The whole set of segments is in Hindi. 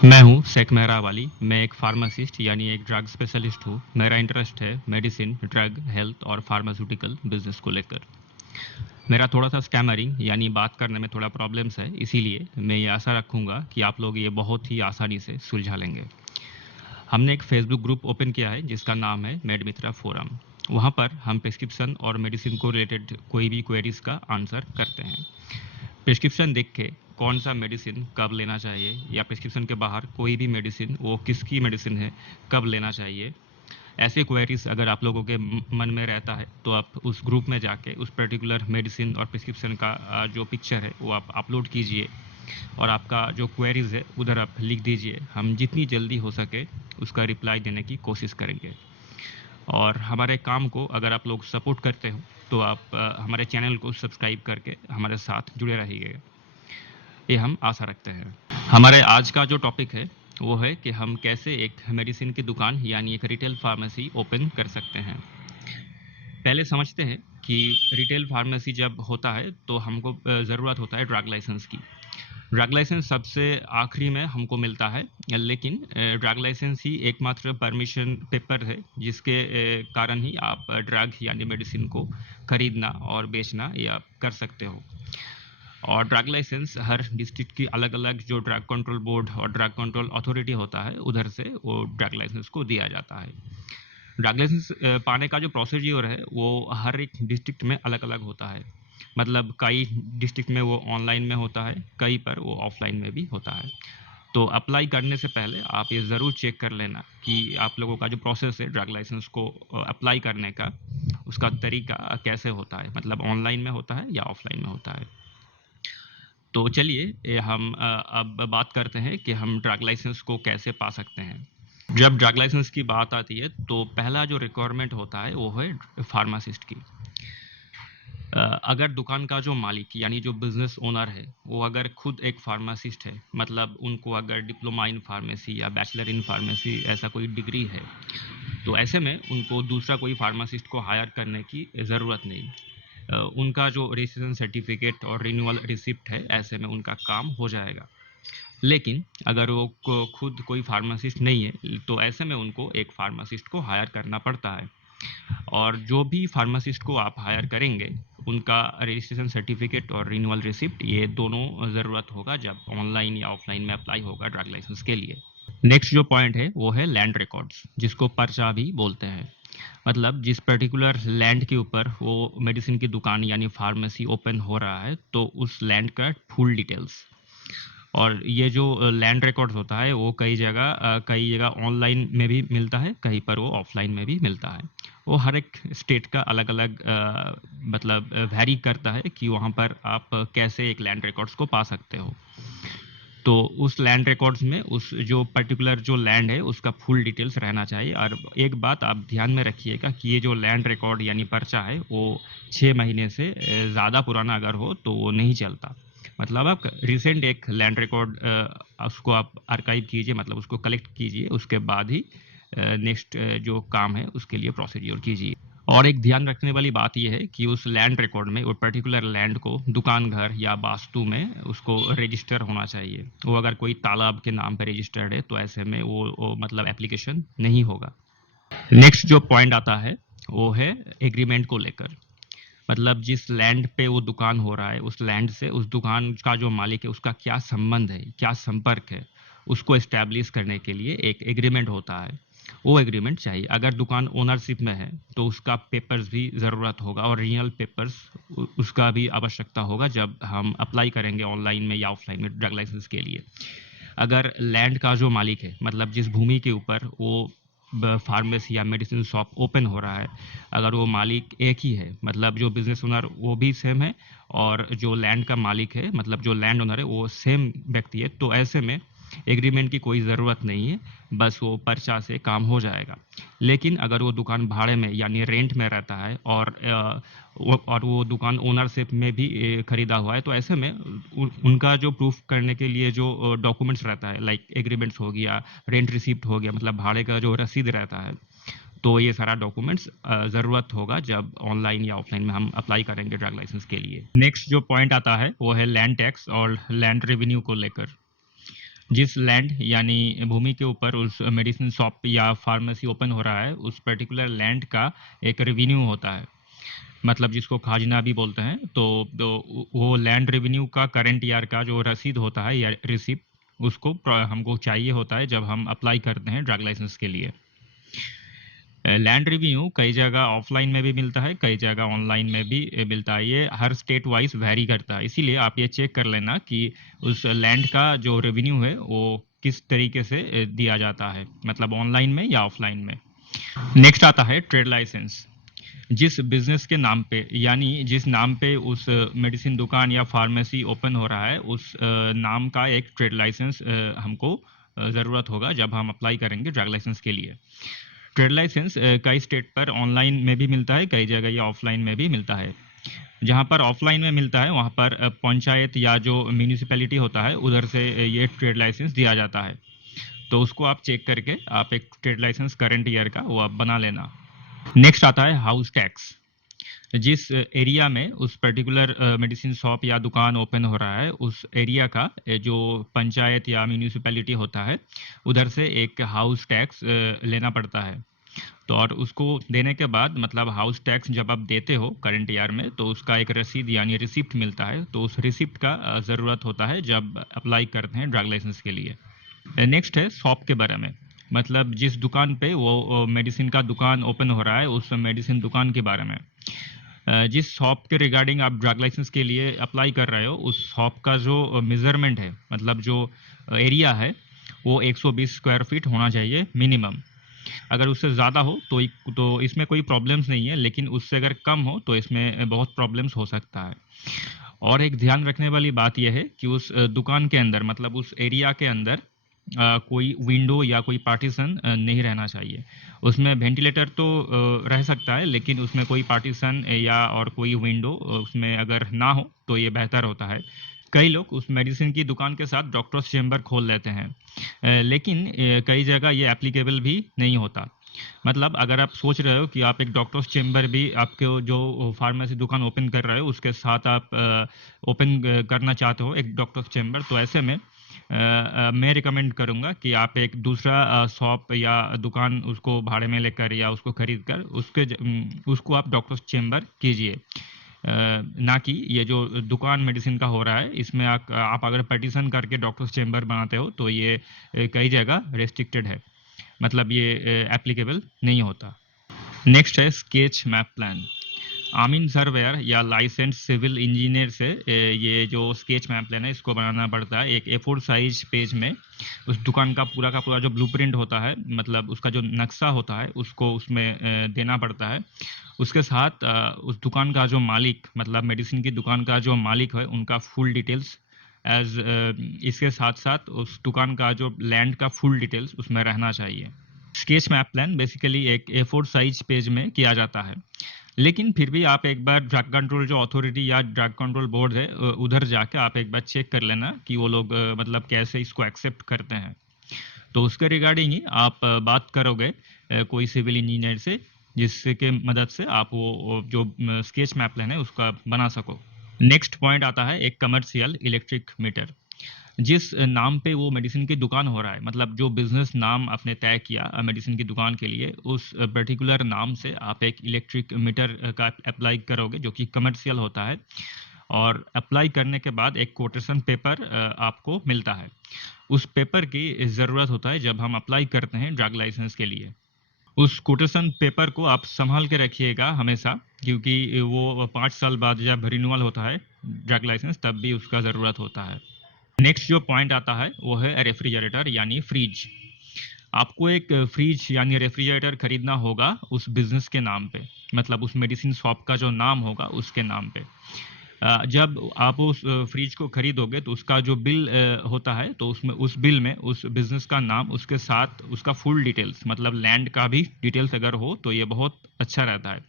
मैं हूँ शेख मेहरावाली। मैं एक फार्मासिस्ट यानी एक ड्रग स्पेशलिस्ट हूँ। मेरा इंटरेस्ट है मेडिसिन, ड्रग, हेल्थ और फार्मास्यूटिकल बिजनेस को लेकर। मेरा थोड़ा सा स्कैमरिंग यानी बात करने में थोड़ा प्रॉब्लम्स है, इसीलिए मैं ये आशा रखूँगा कि आप लोग ये बहुत ही आसानी से सुलझा लेंगे। हमने एक फेसबुक ग्रुप ओपन किया है जिसका नाम है मेडमित्रा फोरम। वहाँ पर हम प्रिस्क्रिप्शन और मेडिसिन को रिलेटेड कोई भी क्वेरीज का आंसर करते हैं। प्रिस्क्रिप्शन देख के कौन सा मेडिसिन कब लेना चाहिए या प्रिस्क्रिप्शन के बाहर कोई भी मेडिसिन वो किसकी मेडिसिन है, कब लेना चाहिए, ऐसे क्वेरीज अगर आप लोगों के मन में रहता है तो आप उस ग्रुप में जाके उस पर्टिकुलर मेडिसिन और प्रिस्क्रिप्शन का जो पिक्चर है वो आप अपलोड कीजिए और आपका जो क्वेरीज है उधर आप लिख दीजिए। हम जितनी जल्दी हो सके उसका रिप्लाई देने की कोशिश करेंगे। और हमारे काम को अगर आप लोग सपोर्ट करते हो तो आप हमारे चैनल को सब्सक्राइब करके हमारे साथ जुड़े रहिएगा, ये हम आशा रखते हैं। हमारे आज का जो टॉपिक है वो है कि हम कैसे एक मेडिसिन की दुकान यानी एक रिटेल फार्मेसी ओपन कर सकते हैं। पहले समझते हैं कि रिटेल फार्मेसी जब होता है तो हमको ज़रूरत होता है ड्रग लाइसेंस की। ड्रग लाइसेंस सबसे आखिरी में हमको मिलता है, लेकिन ड्रग लाइसेंस ही एकमात्र परमिशन पेपर है जिसके कारण ही आप ड्रग यानी मेडिसिन को खरीदना और बेचना या कर सकते हो। और ड्रग लाइसेंस हर डिस्ट्रिक्ट की अलग अलग जो ड्रग कंट्रोल बोर्ड और ड्रग कंट्रोल अथॉरिटी होता है उधर से वो ड्रग लाइसेंस को दिया जाता है। ड्रग लाइसेंस पाने का जो प्रोसीजर है वो हर एक डिस्ट्रिक्ट में अलग अलग होता है। मतलब कई डिस्ट्रिक्ट में वो ऑनलाइन में होता है, कई पर वो ऑफलाइन में भी होता है। तो अप्लाई करने से पहले आप ये ज़रूर चेक कर लेना कि आप लोगों का जो प्रोसेस है ड्रग लाइसेंस को अप्लाई करने का, उसका तरीका कैसे होता है, मतलब ऑनलाइन में होता है या ऑफलाइन में होता है। तो चलिए हम अब बात करते हैं कि हम ड्रग लाइसेंस को कैसे पा सकते हैं। जब ड्रग लाइसेंस की बात आती है तो पहला जो रिक्वायरमेंट होता है वो है फार्मासिस्ट की। अगर दुकान का जो मालिक यानी जो बिजनेस ओनर है वो अगर खुद एक फार्मासिस्ट है, मतलब उनको अगर डिप्लोमा इन फार्मेसी या बैचलर इन फार्मेसी ऐसा कोई डिग्री है, तो ऐसे में उनको दूसरा कोई फार्मासिस्ट को हायर करने की ज़रूरत नहीं। उनका जो रजिस्ट्रेशन सर्टिफिकेट और रिन्यूअल रिसिप्ट है, ऐसे में उनका काम हो जाएगा। लेकिन अगर वो खुद कोई फार्मासिस्ट नहीं है तो ऐसे में उनको एक फार्मासिस्ट को हायर करना पड़ता है। और जो भी फार्मासिस्ट को आप हायर करेंगे उनका रजिस्ट्रेशन सर्टिफिकेट और रिन्यूअल रिसिप्ट ये दोनों ज़रूरत होगा जब ऑनलाइन या ऑफलाइन में अप्लाई होगा ड्रग लाइसेंस के लिए। नेक्स्ट जो पॉइंट है वो है लैंड रिकॉर्ड्स, जिसको पर्चा भी बोलते हैं। मतलब जिस पर्टिकुलर लैंड के ऊपर वो मेडिसिन की दुकान यानी फार्मेसी ओपन हो रहा है तो उस लैंड का फुल डिटेल्स। और ये जो लैंड रिकॉर्ड्स होता है वो कई जगह ऑनलाइन में भी मिलता है, कहीं पर वो ऑफलाइन में भी मिलता है। वो हर एक स्टेट का अलग अलग मतलब वैरी करता है कि वहाँ पर आप कैसे एक लैंड रिकॉर्ड्स को पा सकते हो। तो उस लैंड रिकॉर्ड्स में उस जो पर्टिकुलर जो लैंड है उसका फुल डिटेल्स रहना चाहिए। और एक बात आप ध्यान में रखिएगा कि ये जो लैंड रिकॉर्ड यानी पर्चा है वो 6 महीने से ज़्यादा पुराना अगर हो तो वो नहीं चलता। मतलब आप रिसेंट एक लैंड रिकॉर्ड उसको आप आर्काइव कीजिए, मतलब उसको कलेक्ट कीजिए, उसके बाद ही नेक्स्ट जो काम है उसके लिए प्रोसीड्योर कीजिए। और एक ध्यान रखने वाली बात यह है कि उस लैंड रिकॉर्ड में वो पर्टिकुलर लैंड को दुकान घर या वास्तु में उसको रजिस्टर होना चाहिए। वो अगर कोई तालाब के नाम पर रजिस्टर्ड है तो ऐसे में वो मतलब एप्लीकेशन नहीं होगा। नेक्स्ट जो पॉइंट आता है वो है एग्रीमेंट को लेकर। मतलब जिस लैंड पे वो दुकान हो रहा है उस लैंड से उस दुकान का जो मालिक है उसका क्या संबंध है, क्या संपर्क है, उसको एस्टैब्लिश करने के लिए एक एग्रीमेंट होता है। वो एग्रीमेंट चाहिए। अगर दुकान ओनरशिप में है तो उसका पेपर्स भी ज़रूरत होगा और रियल पेपर्स उसका भी आवश्यकता होगा जब हम अप्लाई करेंगे ऑनलाइन में या ऑफलाइन में ड्रग लाइसेंस के लिए। अगर लैंड का जो मालिक है, मतलब जिस भूमि के ऊपर वो फार्मेसी या मेडिसिन शॉप ओपन हो रहा है, अगर वो मालिक एक ही है, मतलब जो बिजनेस ओनर वो भी सेम है और जो लैंड का मालिक है मतलब जो लैंड ओनर है वो सेम व्यक्ति है, तो ऐसे में एग्रीमेंट की कोई ज़रूरत नहीं है, बस वो पर्चा से काम हो जाएगा। लेकिन अगर वो दुकान भाड़े में यानी रेंट में रहता है और वो दुकान ओनरशिप में भी खरीदा हुआ है, तो ऐसे में उनका जो प्रूफ करने के लिए जो डॉक्यूमेंट्स रहता है, लाइक एग्रीमेंट्स हो गया, रेंट रिसिप्ट हो गया, मतलब भाड़े का जो रसीद रहता है, तो ये सारा डॉक्यूमेंट्स ज़रूरत होगा जब ऑनलाइन या ऑफलाइन में हम अप्लाई करेंगे ड्रग लाइसेंस के लिए। नेक्स्ट जो पॉइंट आता है वो है लैंड टैक्स और लैंड रेवेन्यू को लेकर। जिस लैंड यानी भूमि के ऊपर उस मेडिसिन शॉप या फार्मेसी ओपन हो रहा है, उस पर्टिकुलर लैंड का एक रेवेन्यू होता है, मतलब जिसको खाजना भी बोलते हैं। तो वो लैंड रेवेन्यू का करंट ईयर का जो रसीद होता है या रिसिप्ट, उसको हमको चाहिए होता है जब हम अप्लाई करते हैं ड्रग लाइसेंस के लिए। लैंड रिव्यू कई जगह ऑफलाइन में भी मिलता है, कई जगह ऑनलाइन में भी मिलता है। ये हर स्टेट वाइज वैरी करता है, इसीलिए आप ये चेक कर लेना कि उस लैंड का जो रेवेन्यू है वो किस तरीके से दिया जाता है, मतलब ऑनलाइन में या ऑफलाइन में। नेक्स्ट आता है ट्रेड लाइसेंस। जिस बिजनेस के नाम पे यानी जिस नाम पे उस मेडिसिन दुकान या फार्मेसी ओपन हो रहा है, उस नाम का एक ट्रेड लाइसेंस हमको ज़रूरत होगा जब हम अप्लाई करेंगे ड्रग लाइसेंस के लिए। ट्रेड लाइसेंस कई स्टेट पर ऑनलाइन में भी मिलता है, कई जगह ये ऑफलाइन में भी मिलता है। जहाँ पर ऑफलाइन में मिलता है वहाँ पर पंचायत या जो म्यूनिसिपैलिटी होता है उधर से ये ट्रेड लाइसेंस दिया जाता है। तो उसको आप चेक करके आप एक ट्रेड लाइसेंस करंट ईयर का वो आप बना लेना। नेक्स्ट आता है हाउस टैक्स। जिस एरिया में उस पर्टिकुलर मेडिसिन शॉप या दुकान ओपन हो रहा है, उस एरिया का जो पंचायत या म्यूनिसिपैलिटी होता है उधर से एक हाउस टैक्स लेना पड़ता है। तो और उसको देने के बाद मतलब हाउस टैक्स जब आप देते हो करंट ईयर में, तो उसका एक रसीद यानी रिसिप्ट मिलता है। तो उस रिसिप्ट का ज़रूरत होता है जब अप्लाई करते हैं ड्रग लाइसेंस के लिए। नेक्स्ट है शॉप के बारे में, मतलब जिस दुकान पे वो मेडिसिन का दुकान ओपन हो रहा है, उस मेडिसिन दुकान के बारे में। जिस शॉप के रिगार्डिंग आप ड्रग लाइसेंस के लिए अप्लाई कर रहे हो, उस शॉप का जो मेजरमेंट है, मतलब जो एरिया है, वो 120 स्क्वायर फीट होना चाहिए मिनिमम। अगर उससे ज़्यादा हो तो इसमें कोई प्रॉब्लम्स नहीं है, लेकिन उससे अगर कम हो तो इसमें बहुत प्रॉब्लम्स हो सकता है। और एक ध्यान रखने वाली बात यह है कि उस दुकान के अंदर, मतलब उस एरिया के अंदर कोई विंडो या कोई पार्टीशन नहीं रहना चाहिए। उसमें वेंटिलेटर तो रह सकता है, लेकिन उसमें कोई पार्टीशन या और कोई विंडो उसमें अगर ना हो तो ये बेहतर होता है। कई लोग उस मेडिसिन की दुकान के साथ डॉक्टर्स चेम्बर खोल लेते हैं, लेकिन कई जगह ये एप्लीकेबल भी नहीं होता। मतलब अगर आप सोच रहे हो कि आप एक डॉक्टर्स चेम्बर भी आपके जो फार्मेसी दुकान ओपन कर रहे हो उसके साथ आप ओपन करना चाहते हो एक डॉक्टर्स चेम्बर, तो ऐसे में मैं रिकमेंड करूंगा कि आप एक दूसरा शॉप या दुकान उसको भाड़े में लेकर या उसको खरीद कर उसको आप डॉक्टर्स चेम्बर कीजिए। ना कि ये जो दुकान मेडिसिन का हो रहा है इसमें आप अगर पार्टीशन करके डॉक्टर्स चेम्बर बनाते हो तो ये कई जगह रेस्ट्रिक्टेड है, मतलब ये एप्लीकेबल नहीं होता। नेक्स्ट है स्केच मैप प्लान। आमीन सर्वेयर या लाइसेंस सिविल इंजीनियर से ये जो स्केच मैप प्लान है इसको बनाना पड़ता है। एक A4 साइज पेज में उस दुकान का पूरा जो ब्लूप्रिंट होता है, मतलब उसका जो नक्शा होता है उसको उसमें देना पड़ता है। उसके साथ उस दुकान का जो मालिक, मतलब मेडिसिन की दुकान का जो मालिक है, उनका फुल डिटेल्स एज इसके साथ साथ उस दुकान का जो लैंड का फुल डिटेल्स उसमें रहना चाहिए। स्केच मैप प्लान बेसिकली एक A4 साइज पेज में किया जाता है, लेकिन फिर भी आप एक बार ड्रग कंट्रोल जो अथॉरिटी या ड्रग कंट्रोल बोर्ड है उधर जाके आप एक बार चेक कर लेना कि वो लोग मतलब कैसे इसको एक्सेप्ट करते हैं। तो उसके रिगार्डिंग ही आप बात करोगे कोई सिविल इंजीनियर से, जिससे के मदद से आप वो जो स्केच मैप प्लान है उसका बना सको। नेक्स्ट पॉइंट आता है एक कमर्शियल इलेक्ट्रिक मीटर। जिस नाम पे वो मेडिसिन की दुकान हो रहा है, मतलब जो बिजनेस नाम आपने तय किया मेडिसिन की दुकान के लिए, उस पर्टिकुलर नाम से आप एक इलेक्ट्रिक मीटर का अप्लाई करोगे जो कि कमर्शियल होता है। और अप्लाई करने के बाद एक कोटेशन पेपर आपको मिलता है। उस पेपर की ज़रूरत होता है जब हम अप्लाई करते हैं ड्रग लाइसेंस के लिए। उस कोटेशन पेपर को आप संभाल के रखिएगा हमेशा, क्योंकि वो 5 साल बाद जब रिन्यूअल होता है ड्रग लाइसेंस तब भी उसका ज़रूरत होता है। नेक्स्ट जो पॉइंट आता है वो है रेफ्रिजरेटर यानी फ्रिज। आपको एक फ्रिज यानी रेफ्रिजरेटर खरीदना होगा उस बिजनेस के नाम पे, मतलब उस मेडिसिन शॉप का जो नाम होगा उसके नाम पे। जब आप उस फ्रिज को खरीदोगे तो उसका जो बिल होता है, तो उसमें उस बिल में उस बिजनेस का नाम, उसके साथ उसका फुल डिटेल्स, मतलब लैंड का भी डिटेल्स अगर हो तो ये बहुत अच्छा रहता है।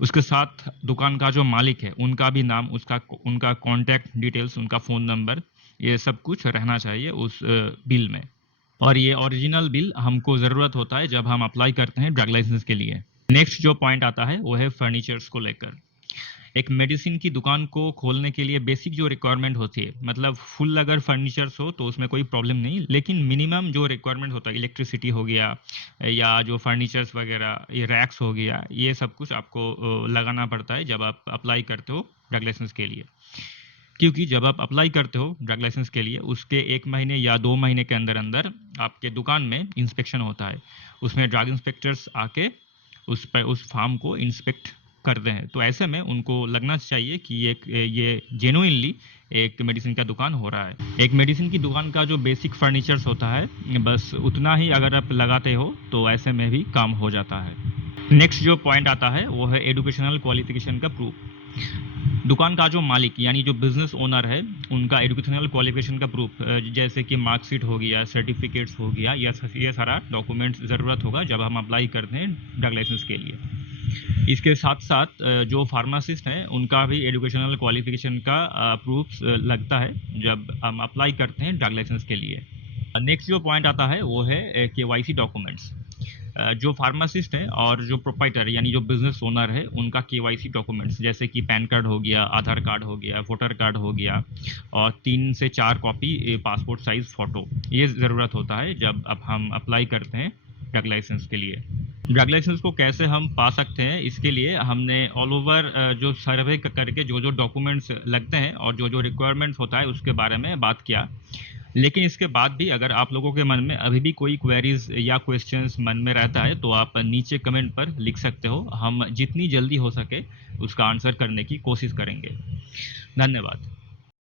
उसके साथ दुकान का जो मालिक है उनका भी नाम, उनका कॉन्टैक्ट डिटेल्स, उनका फ़ोन नंबर, ये सब कुछ रहना चाहिए उस बिल में। और ये ओरिजिनल बिल हमको ज़रूरत होता है जब हम अप्लाई करते हैं ड्रग लाइसेंस के लिए। नेक्स्ट जो पॉइंट आता है वो है फर्नीचर्स को लेकर। एक मेडिसिन की दुकान को खोलने के लिए बेसिक जो रिक्वायरमेंट होती है, मतलब फुल अगर फर्नीचर्स हो तो उसमें कोई प्रॉब्लम नहीं, लेकिन मिनिमम जो रिक्वायरमेंट होता है, इलेक्ट्रिसिटी हो गया या जो फर्नीचर्स वगैरह, ये रैक्स हो गया, ये सब कुछ आपको लगाना पड़ता है जब आप अप्लाई करते हो ड्रग लाइसेंस के लिए। क्योंकि जब आप अप्लाई करते हो ड्रग लाइसेंस के लिए, उसके 1 महीने या 2 महीने के अंदर अंदर आपके दुकान में इंस्पेक्शन होता है। उसमें ड्रग इंस्पेक्टर्स आके उस फार्म को इंस्पेक्ट करते हैं। तो ऐसे में उनको लगना चाहिए कि ये जेन्युइनली एक मेडिसिन का दुकान हो रहा है। एक मेडिसिन की दुकान का जो बेसिक फर्नीचर्स होता है, बस उतना ही अगर आप लगाते हो तो ऐसे में भी काम हो जाता है। नेक्स्ट जो पॉइंट आता है वो है एजुकेशनल क्वालिफिकेशन का प्रूफ। दुकान का जो मालिक यानी जो बिजनेस ओनर है, उनका एजुकेशनल क्वालिफिकेशन का प्रूफ, जैसे कि मार्कशीट हो गया, सर्टिफिकेट्स हो गया, ये सारा डॉक्यूमेंट्स ज़रूरत होगा जब हम अप्लाई करते हैं ड्रग लाइसेंस के लिए। इसके साथ साथ जो फार्मासिस्ट हैं उनका भी एजुकेशनल क्वालिफिकेशन का प्रूफ लगता है जब हम अप्लाई करते हैं ड्रग लाइसेंस के लिए। नेक्स्ट जो पॉइंट आता है वो है केवाईसी डॉक्यूमेंट्स। जो फार्मासिस्ट हैं और जो प्रोपाइटर यानी जो बिजनेस ओनर है, उनका केवाईसी डॉक्यूमेंट्स जैसे कि पैन कार्ड हो गया, आधार कार्ड हो गया, वोटर कार्ड हो गया और 3 से 4 कॉपी पासपोर्ट साइज फ़ोटो, ये ज़रूरत होता है जब अब हम अप्लाई करते हैं ड्रग लाइसेंस के लिए। ड्रग लाइसेंस को कैसे हम पा सकते हैं, इसके लिए हमने ऑल ओवर जो सर्वे करके जो जो डॉक्यूमेंट्स लगते हैं और जो जो रिक्वायरमेंट्स होता है उसके बारे में बात किया। लेकिन इसके बाद भी अगर आप लोगों के मन में अभी भी कोई क्वेरीज या क्वेश्चंस मन में रहता है तो आप नीचे कमेंट पर लिख सकते हो। हम जितनी जल्दी हो सके उसका आंसर करने की कोशिश करेंगे। धन्यवाद।